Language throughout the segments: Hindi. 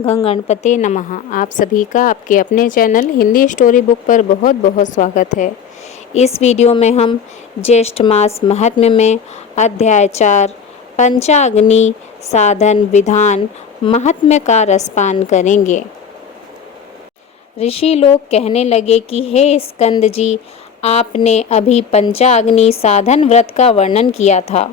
ओम गंग गणपते नमः। आप सभी का आपके अपने चैनल हिंदी स्टोरी बुक पर बहुत बहुत स्वागत है। इस वीडियो में हम ज्येष्ठ मास महात्म्य में अध्याय 4 पंचाग्नि साधन विधान महात्म्य का रसपान करेंगे। ऋषि लोग कहने लगे कि हे स्कंद जी, आपने अभी पंचाग्नि साधन व्रत का वर्णन किया था।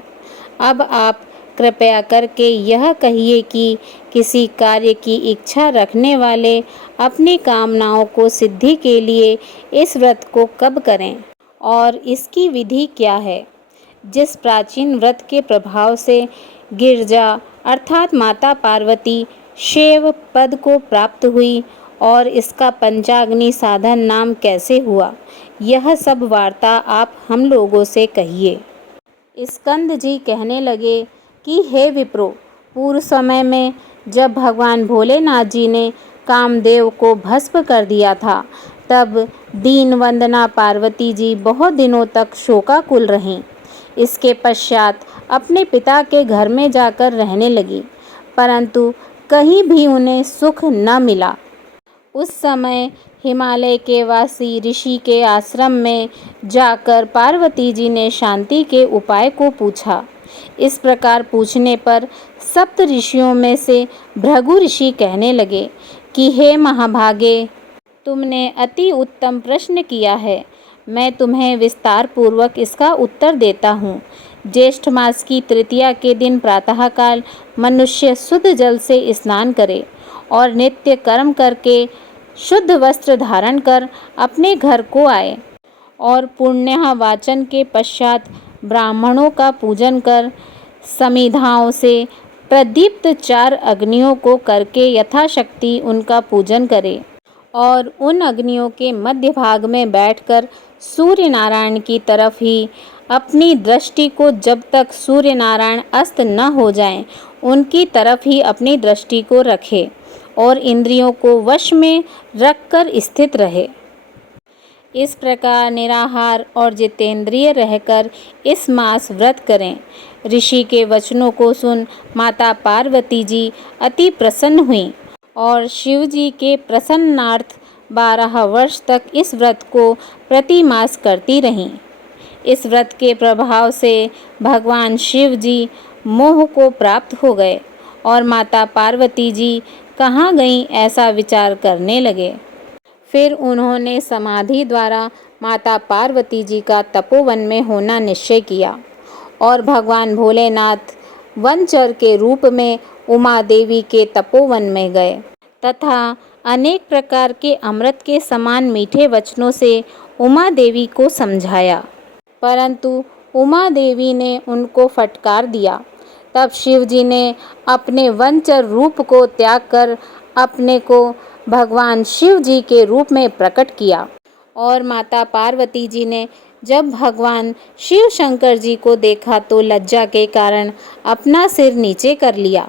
अब आप कृपया करके यह कहिए कि किसी कार्य की इच्छा रखने वाले अपनी कामनाओं को सिद्धि के लिए इस व्रत को कब करें और इसकी विधि क्या है। जिस प्राचीन व्रत के प्रभाव से गिरजा अर्थात माता पार्वती शिव पद को प्राप्त हुई और इसका पंचाग्नि साधन नाम कैसे हुआ, यह सब वार्ता आप हम लोगों से कहिए। स्कंद जी कहने लगे कि हे विप्रो, पूर्व समय में जब भगवान भोलेनाथ जी ने कामदेव को भस्म कर दिया था, तब दीन वंदना पार्वती जी बहुत दिनों तक शोकाकुल रहीं। इसके पश्चात अपने पिता के घर में जाकर रहने लगी, परंतु कहीं भी उन्हें सुख न मिला। उस समय हिमालय के वासी ऋषि के आश्रम में जाकर पार्वती जी ने शांति के उपाय को पूछा। इस प्रकार पूछने पर सप्त ऋषियों में से भृगु ऋषि कहने लगे कि हे महाभागे, तुमने अति उत्तम प्रश्न किया है। मैं तुम्हें विस्तार पूर्वक इसका उत्तर देता हूँ। ज्येष्ठ मास की तृतीया के दिन प्रातःकाल मनुष्य शुद्ध जल से स्नान करे और नित्य कर्म करके शुद्ध वस्त्र धारण कर अपने घर को आए और पुण्य वाचन के पश्चात ब्राह्मणों का पूजन कर समिधाओं से प्रदीप्त 4 अग्नियों को करके यथाशक्ति उनका पूजन करे और उन अग्नियों के मध्य भाग में बैठकर सूर्य नारायण की तरफ ही अपनी दृष्टि को, जब तक सूर्य नारायण अस्त न हो जाएं, उनकी तरफ ही अपनी दृष्टि को रखे और इंद्रियों को वश में रखकर स्थित रहे। इस प्रकार निराहार और जितेंद्रिय रहकर इस मास व्रत करें। ऋषि के वचनों को सुन माता पार्वती जी अति प्रसन्न हुईं और शिव जी के प्रसन्नार्थ 12 वर्ष तक इस व्रत को प्रति मास करती रहीं। इस व्रत के प्रभाव से भगवान शिव जी मोह को प्राप्त हो गए और माता पार्वती जी कहाँ गईं ऐसा विचार करने लगे। फिर उन्होंने समाधि द्वारा माता पार्वती जी का तपोवन में होना निश्चय किया और भगवान भोलेनाथ वनचर के रूप में उमा देवी के तपोवन में गए तथा अनेक प्रकार के अमृत के समान मीठे वचनों से उमा देवी को समझाया, परंतु उमा देवी ने उनको फटकार दिया। तब शिव जी ने अपने वनचर रूप को त्याग कर अपने को भगवान शिव जी के रूप में प्रकट किया और माता पार्वती जी ने जब भगवान शिव शंकर जी को देखा तो लज्जा के कारण अपना सिर नीचे कर लिया।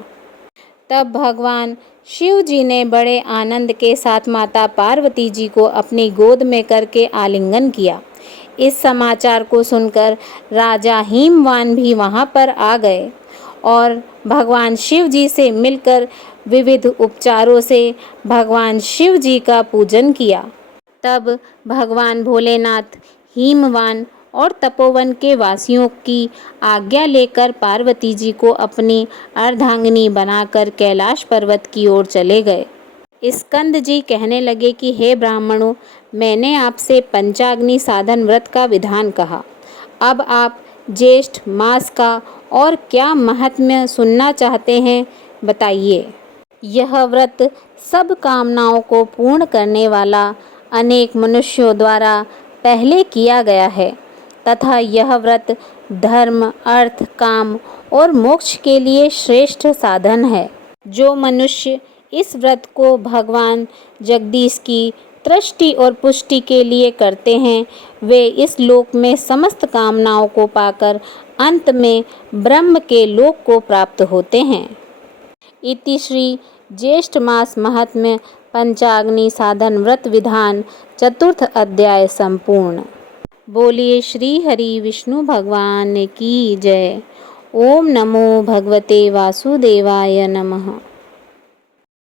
तब भगवान शिव जी ने बड़े आनंद के साथ माता पार्वती जी को अपनी गोद में करके आलिंगन किया। इस समाचार को सुनकर राजा हिमवान भी वहां पर आ गए और भगवान शिव जी से मिलकर विविध उपचारों से भगवान शिव जी का पूजन किया। तब भगवान भोलेनाथ हिमवान और तपोवन के वासियों की आज्ञा लेकर पार्वती जी को अपनी अर्धांगिनी बनाकर कैलाश पर्वत की ओर चले गए। स्कंद जी कहने लगे कि हे ब्राह्मणों, मैंने आपसे पंचाग्नि साधन व्रत का विधान कहा। अब आप ज्येष्ठ मास का और क्या महात्म्य सुनना चाहते हैं, बताइए। यह व्रत सब कामनाओं को पूर्ण करने वाला अनेक मनुष्यों द्वारा पहले किया गया है तथा यह व्रत धर्म, अर्थ, काम और मोक्ष के लिए श्रेष्ठ साधन है। जो मनुष्य इस व्रत को भगवान जगदीश की तृष्टि और पुष्टि के लिए करते हैं, वे इस लोक में समस्त कामनाओं को पाकर अंत में ब्रह्म के लोक को प्राप्त होते हैं। इति श्री ज्येष्ठ मास महात्म्य पंचाग्नि साधन व्रत विधान 4th अध्याय संपूर्ण। बोलिए श्री हरि विष्णु भगवान की जय। ओम नमो भगवते वासुदेवाय नमः।